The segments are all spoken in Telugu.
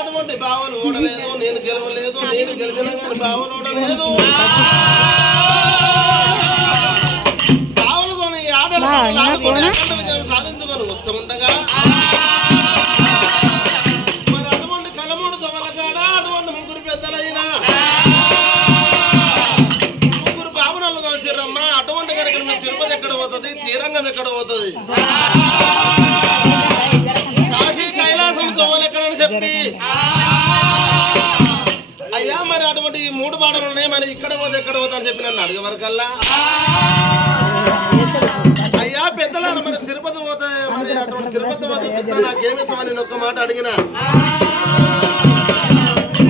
అటువంటి భావన ఓడలేదు, నేను గెలవలేదు, నేను గెలిచిన భావన ఓడలేదు. భావనతో ఈ ఆటలు విజయం సాధించుకొని వస్తుండగా మరి అటువంటి కలమూడు దొంగల కాడ అటువంటి ముగ్గురు పెద్దలైనా ముగ్గురు భావనలు కలిసిరమ్మా. అటువంటి కనుక తిరుపతి ఎక్కడ పోతుంది, తీరంగం ఎక్కడ పోతుంది, కాశీ కైలాసం దొంగలెక్కడని చెప్పి అయ్యా మరి అటువంటి ఈ మూడు పాటలు ఉన్నాయి, మరి ఇక్కడ పోతే ఎక్కడ పోతా అని చెప్పి నన్ను అడిగే వరకల్లా అయ్యా పెద్దలాడు మరి తిరుపతి పోతే మరి అటువంటి తిరుపతి పోతే నాకేమిస్తామని నేను ఒక్క మాట అడిగినా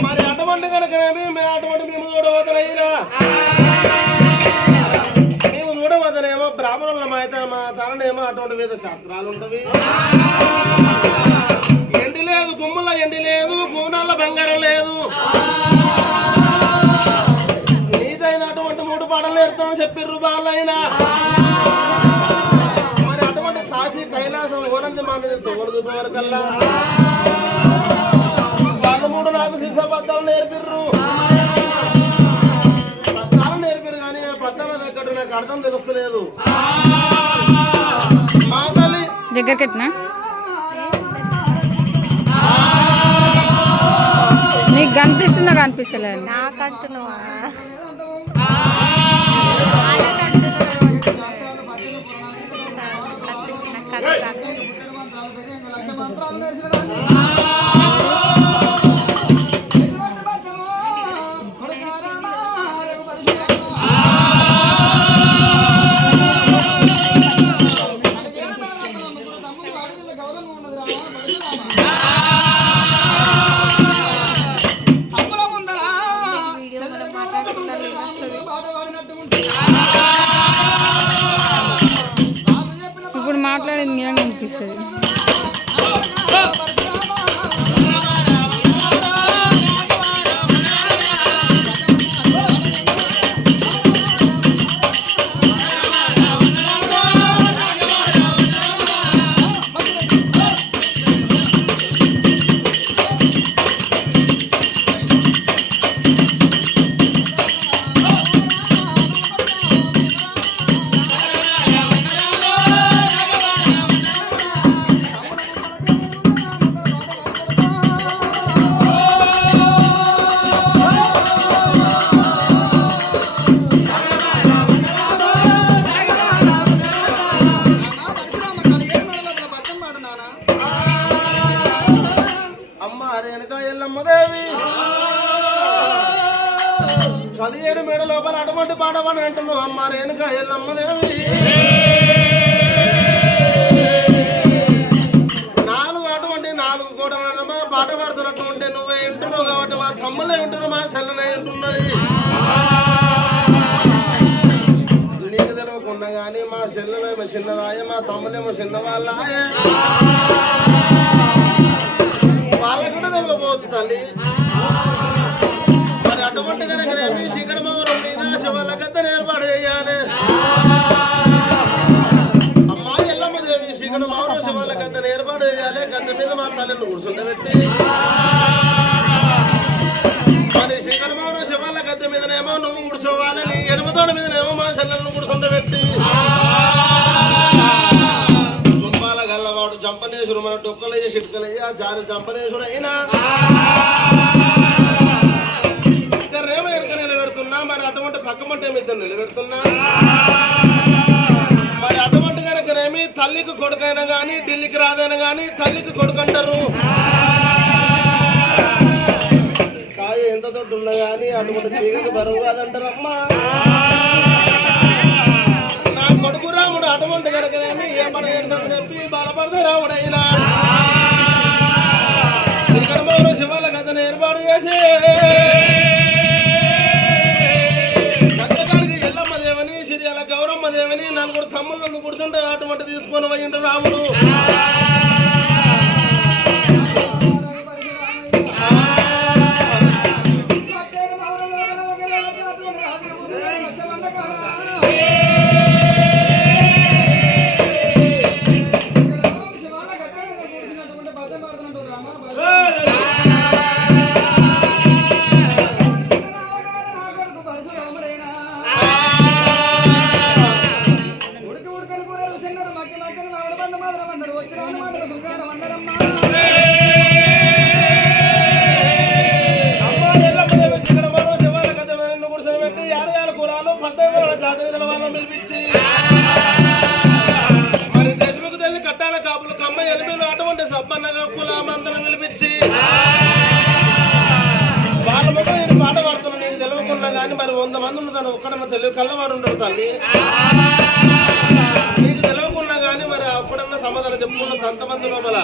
మరి అటువంటి కనుకనేమి అటువంటి మేము చూడవతనైనా మేము చూడవతనేమో బ్రాహ్మణుల అయితే మా తలనేమో అటువంటి వేద శాస్త్రాలు ఉంటవి. ఎండి లేదు, గుమ్మల ఎండి లేదు, కూనాల బంగారం లేదు, నీదైన అటువంటి మూడు పాటలు నేర్తామని చెప్పిర్రు వాళ్ళైనా. మరి అటువంటి కాశీ కైలాసం ఓనంది మంది సోమడు చూపే వరకల్లా వాళ్ళు మూడు నాకు శిక్షాబద్ధాలు నేర్పిర్రు. పద్దాలు నేర్పిర్రు కానీ పద్దాల దగ్గర నాకు అర్థం తెలుస్తలేదు. మా తల్లి దగ్గరకెట్నా నీకు కనిపిస్తుందా కనిపిస్తలేదు? నాకు అంటున్నావా? ఇప్పుడు మాట్లాడేది మీరే అనిపిస్తుంది. కలియేడు మేడ లోపల అటువంటి పాడవని అంటున్నావు అమ్మ రేణుక ఎల్లమ్మదేవి. నాలుగు కోటలమ్మా పాట పాడుతున్నట్టు ఉంటే నువ్వే వింటున్నావు కాబట్టి మా తమ్ములే వింటున్నావు, మా చెల్లెనే వింటున్నది. నీకు తెలియకుండా కానీ మా చెల్లెలేమో చిన్నదాయ, మా తమ్ములేమో చిన్నవాళ్ళాయ, వాళ్ళకు కూడా తెలియకపోవచ్చు తల్లి. మరి అటువంటి కనుక శిఖరమవరం మీద శివాల గద్దెను ఏర్పాటు చేయాలి. అమ్మా ఎల్లమ్మదేవి శిఖరమవరం శివాల గద్దెను ఏర్పాటు చేయాలి. గద్దె మీద మా తల్లిని కూర్చుండబెట్టి మరి శిఖరమవరం శివాల గద్దె మీదనేమో నువ్వు కూర్చోవాలి, నీ ఎడుమతోడి మీదనేమో మా చెల్లెలను కూర్చుండబెట్టి జంపాల గల్లవాడు జంపనేశ్వరు మన డొక్కలయ్య చిట్కలయ్య జారి జంపనేశ్వరు అయినా రేమ ఎరుక నిలబెడుతున్నా. మరి అటువంటి పక్కమంటే ఇద్దరు నిలబెడుతున్నా. మరి అటువంటి కనుకనేమి తల్లికి కొడుకైనా కానీ ఢిల్లీకి రాదైనా కానీ తల్లికి కొడుకు అంటారు. కాయ ఎంత తోటి ఉన్నా కానీ అటువంటి తీగకి బరువు కాదంటారమ్మా. నా కొడుకు రాముడు అటువంటి కనుకనేమి ఏ పని చేస్తానని చెప్పి బలపడితే రాముడు అయినా ఇక్కడ మరో శివాల గద్దెను ఏర్పాటు చేసి గౌరమ్మదేవిని నలుగురు తమ్ముళ్ళను కూర్చుంటే అటువంటి తీసుకొని పోయిండు రాముడు. ఎంతమంది ఉన్నదాన్ని ఒక్కడన్నా తెలివి కళ్ళవాడు ఉండడు తల్లి. నీకు తెలియకున్నా కానీ మరి అప్పుడన్నా సమాధానం చెప్పుకుంటూ అంతమంది లోపల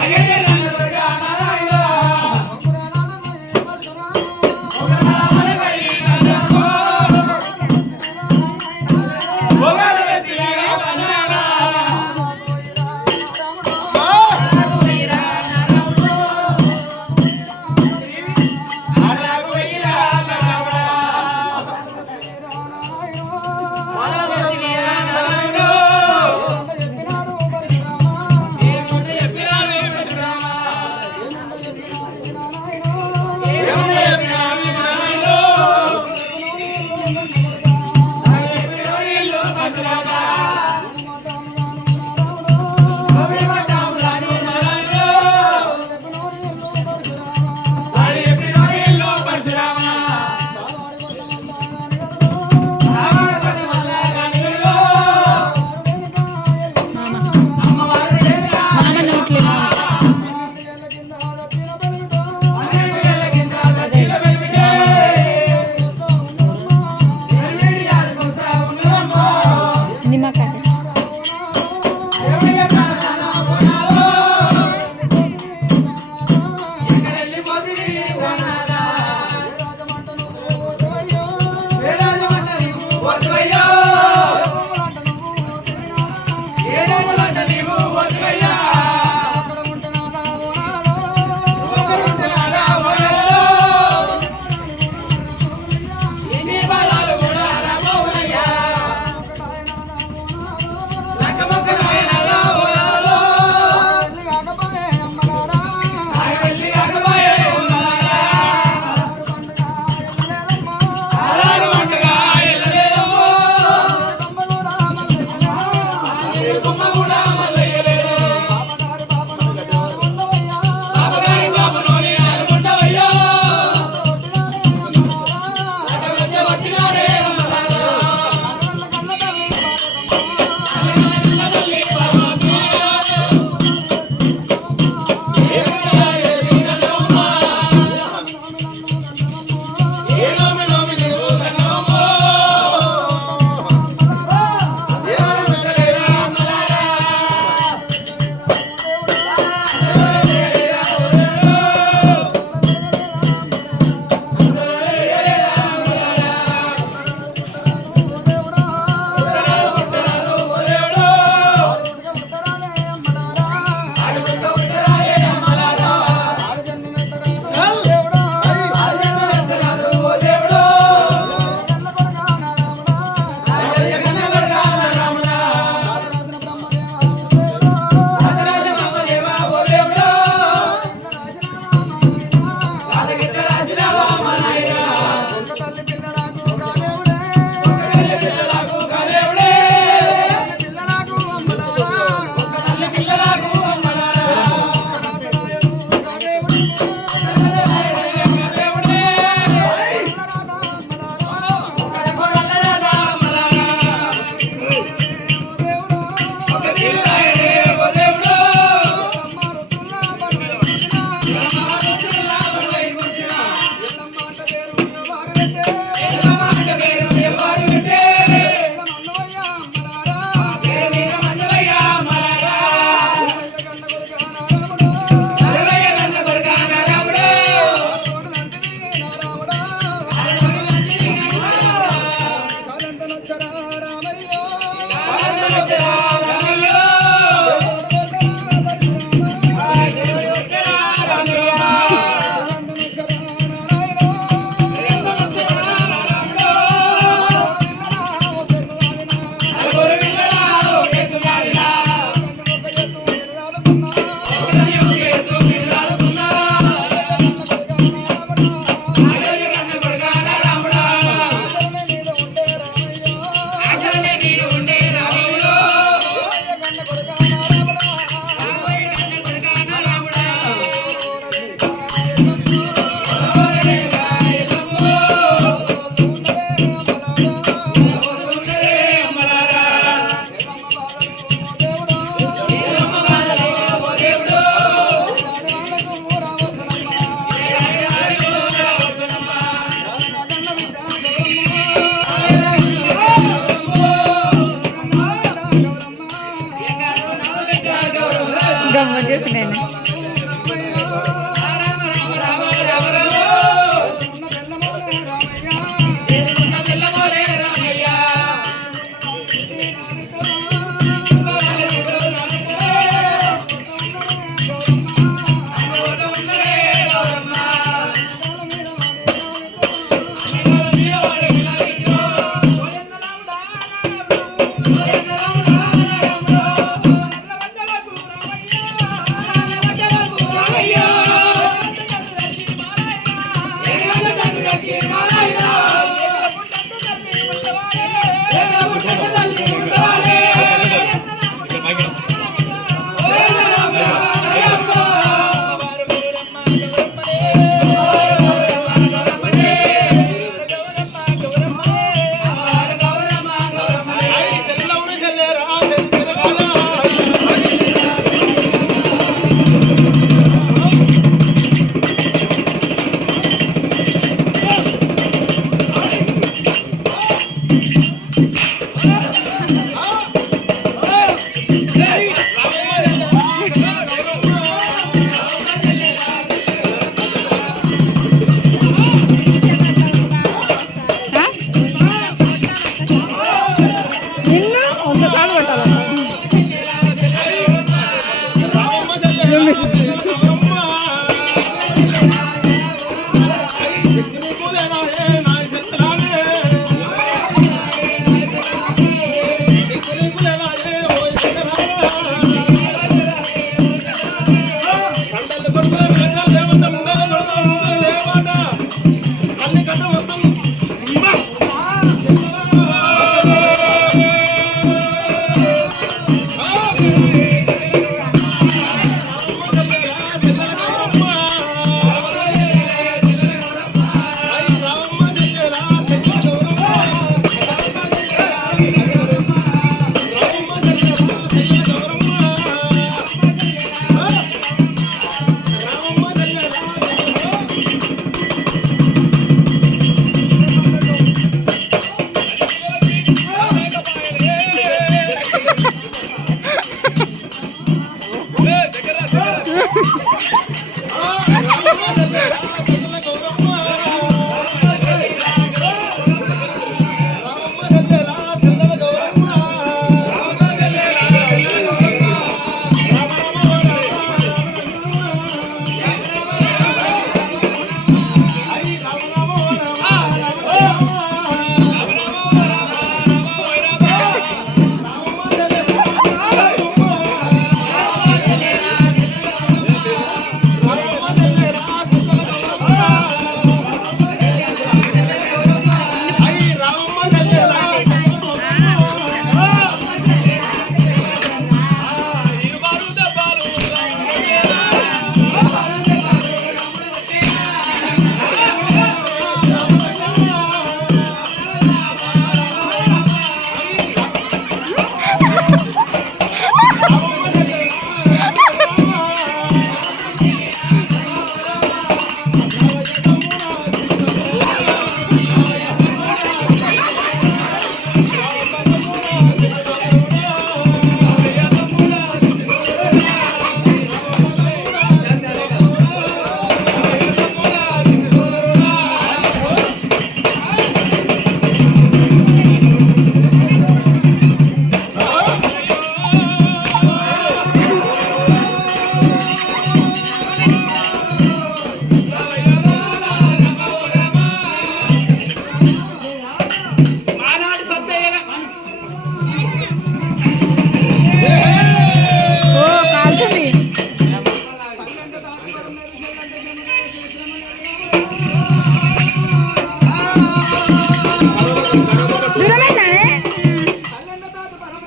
అయ్యే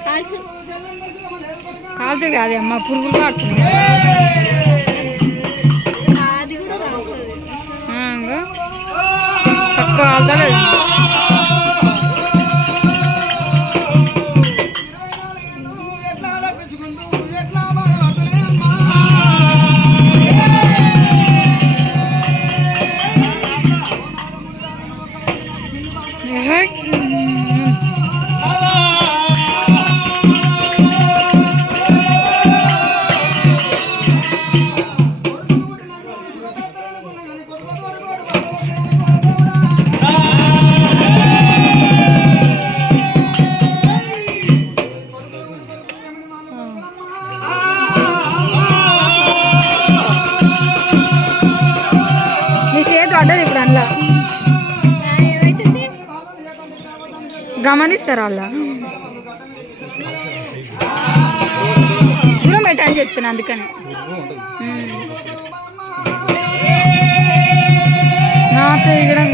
కాల్చు కాల్చడు కాదే అమ్మ పురుగులు కాడుతుంది అది కూడా కాలుతుంది తక్కువ కాలుతలేదు నీ చేతి పడ్డది ఇప్పుడు అందులో ఏమైతుంది గమనిస్తారు అలా దూరం పెట్టని చెప్తున్నా అందుకని నా చేయడం